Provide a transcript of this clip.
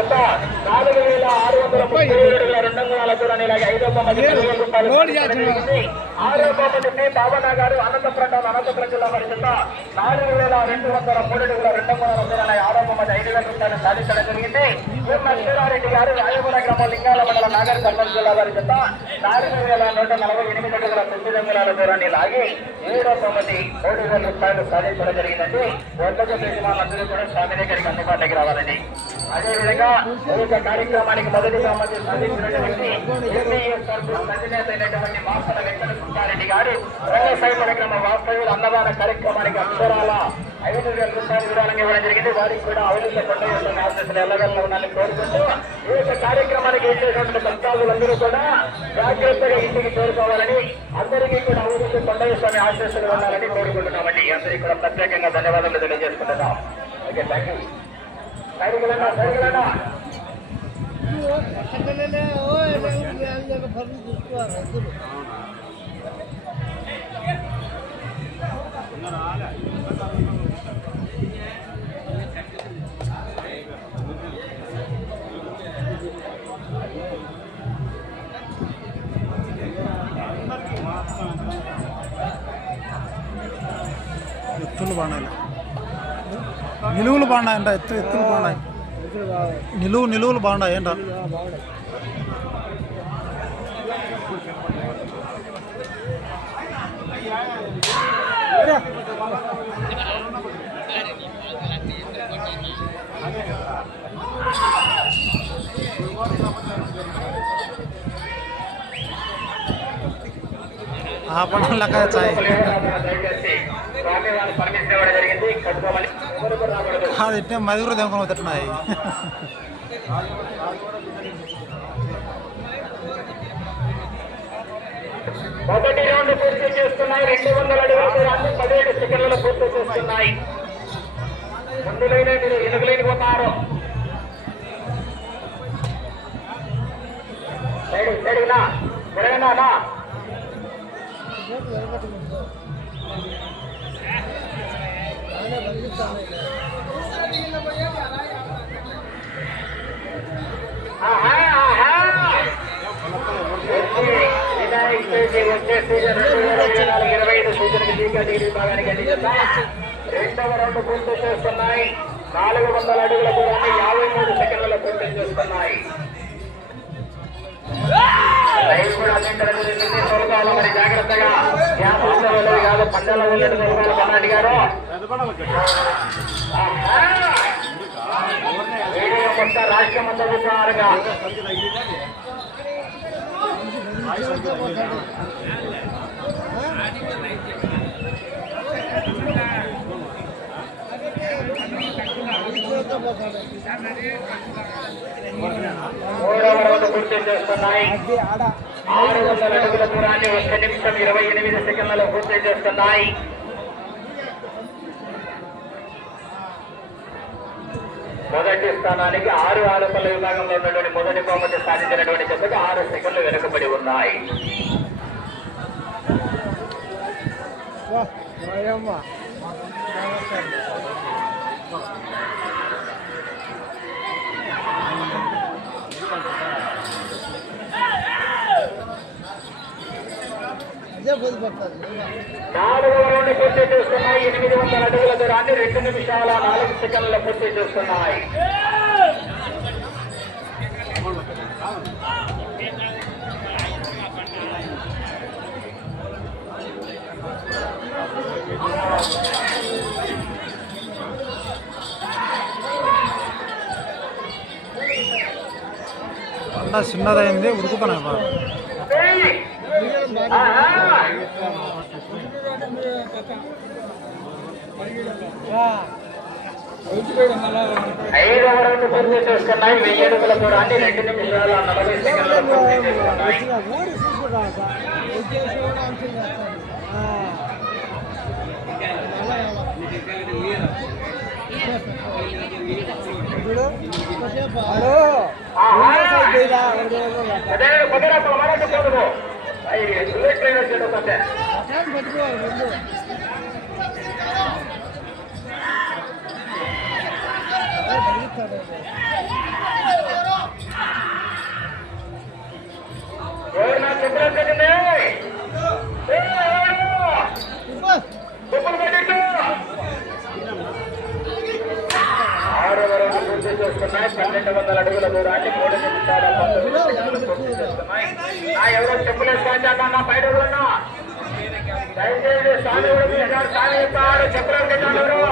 జత 4637 దూరాన్ని ఇలాగే 5వ బహుమతి 10,000 రూపాయలు. 6వ బహుమతి పి భావన గారు అనంతపురం జిల్లా వారి జత 4203 దూరాన్ని 6వ బహుమతి 5,000 రూపాయలు సాధించడం జరిగింది. నరసింహారెడ్డి గారు రాయవర గ్రామం లింగాల మండలం నాగర్ కర్నూలు జిల్లా వారి జత 4148 దూరాన్ని లాగి 7వ బహుమతి 3,000 రూపాయలు సాధించడం జరిగిందండి. వందకు యజమానులందరూ కూడా స్వామి దగ్గరికి అందుబాటులోకి రావాలండి. అదేవిధంగా ఈ కార్యక్రమానికి మొదటి బహుమతి సాధించినటువంటి అధినేత అయినటువంటి మాసల వెంకట సుబ్బారెడ్డి గారు రంగసాయిపుర గ్రామ వాస్తవ్యులు అన్నదాన కార్యక్రమానికి అక్షరాల 5,000 రూపాయలు విరాళంగా ఇవ్వడం జరిగింది. వారికి కూడా అవినీతి కొండయ్య ఆశీస్సులు ఎల్లవెల్ల ఉండాలని కోరుకుంటూ ఈ యొక్క కార్యక్రమానికి ఇచ్చేటువంటి భక్తాదులందరూ కూడా జాగ్రత్తగా ఇంటికి చేరుకోవాలని, అందరికీ కూడా అవినీతి కొండయ్య స్వామి ఆశీస్సులు ఉండాలని కోరుకుంటున్నామండి. అందరికీ కూడా ప్రత్యేకంగా ధన్యవాదాలు తెలియజేసుకుంటున్నాం. Okay, thank you. సైనికులన్నా ఎత్తులు బాగున్నాయి, నిలువులు బాగున్నాయంట. ఎత్తులు బాగున్నాయి, నిలువులు బాగున్నాయి ఏంట. ఆ పనులు లెక్క అది ఇట్టే మది కూడా దేవకొని అవుతున్నాయి. మొదటి రౌండ్ పూర్తి చేస్తున్నాయి. 200 అడుగుల దూరాన్ని 17 సెకండ్లలో పూర్తి చేస్తున్నాయి. ముందులైన మీరు ఎనుగులైన పోతారు. సైడునా జరగనా వచ్చే సీజన్ 2024-25 సీజన్కి లీగ్ విభాగానికి అందించా. 2వ రౌండ్ పూర్తి చేస్తున్నాయి. 400 అడుగుల దూరాన్ని 53 సెకండ్లలో పూర్తి చేస్తున్నాయి. రైలు కూడా అందించడం జరిగింది. తోలుకోవాలి మరి జాగ్రత్తగా. కాదు పందాల వెళ్ళి తోలుకోవాలి పన్నాటి గారు. వీడియో మొత్తం రాష్ట్రం అంతా చూస్తున్నారుగా. మూడవ రౌండ్ పూర్తి చేస్తున్నాయి. 600 అడుగుల దూరాన్ని 1 నిమిషం 28 సెకండ్లలో పూర్తి చేస్తున్నాయి. మొదటి స్థానానికి 6 ఆరోపణల విభాగంలో ఉన్నటువంటి మొదటి బహుమతి సాధించినటువంటి జతకు 6 సెకండ్లు వెనుకబడి ఉన్నాయి. నాలుగవ రౌండ్ పూర్తి చేస్తున్నాయి. 800 అడుగుల దూరాన్ని 2 నిమిషాల 4 సెకండ్లలో పూర్తి చేస్తున్నాయి. చిన్నదైంది ఉడుకుతున్నాయి బాగా. ఐదవ రౌండ్ పూర్తి చేస్తున్నాయి. 1000 అడుగుల దూరాన్ని 2 నిమిషాల 40 సెకండ్లలో పూర్తి చేస్తున్నాయి. చేసుకున్నాయి. 1200 అడుగుల దూరాన్ని 3 నిమిషాల 19 సెకండ్లు పూర్తి చేసుకున్నాయి. ఎవరో చెప్పులు వేసుకోవచ్చా బయట ఉన్నా దయచేసి స్వామి చెప్పులు దయచేసి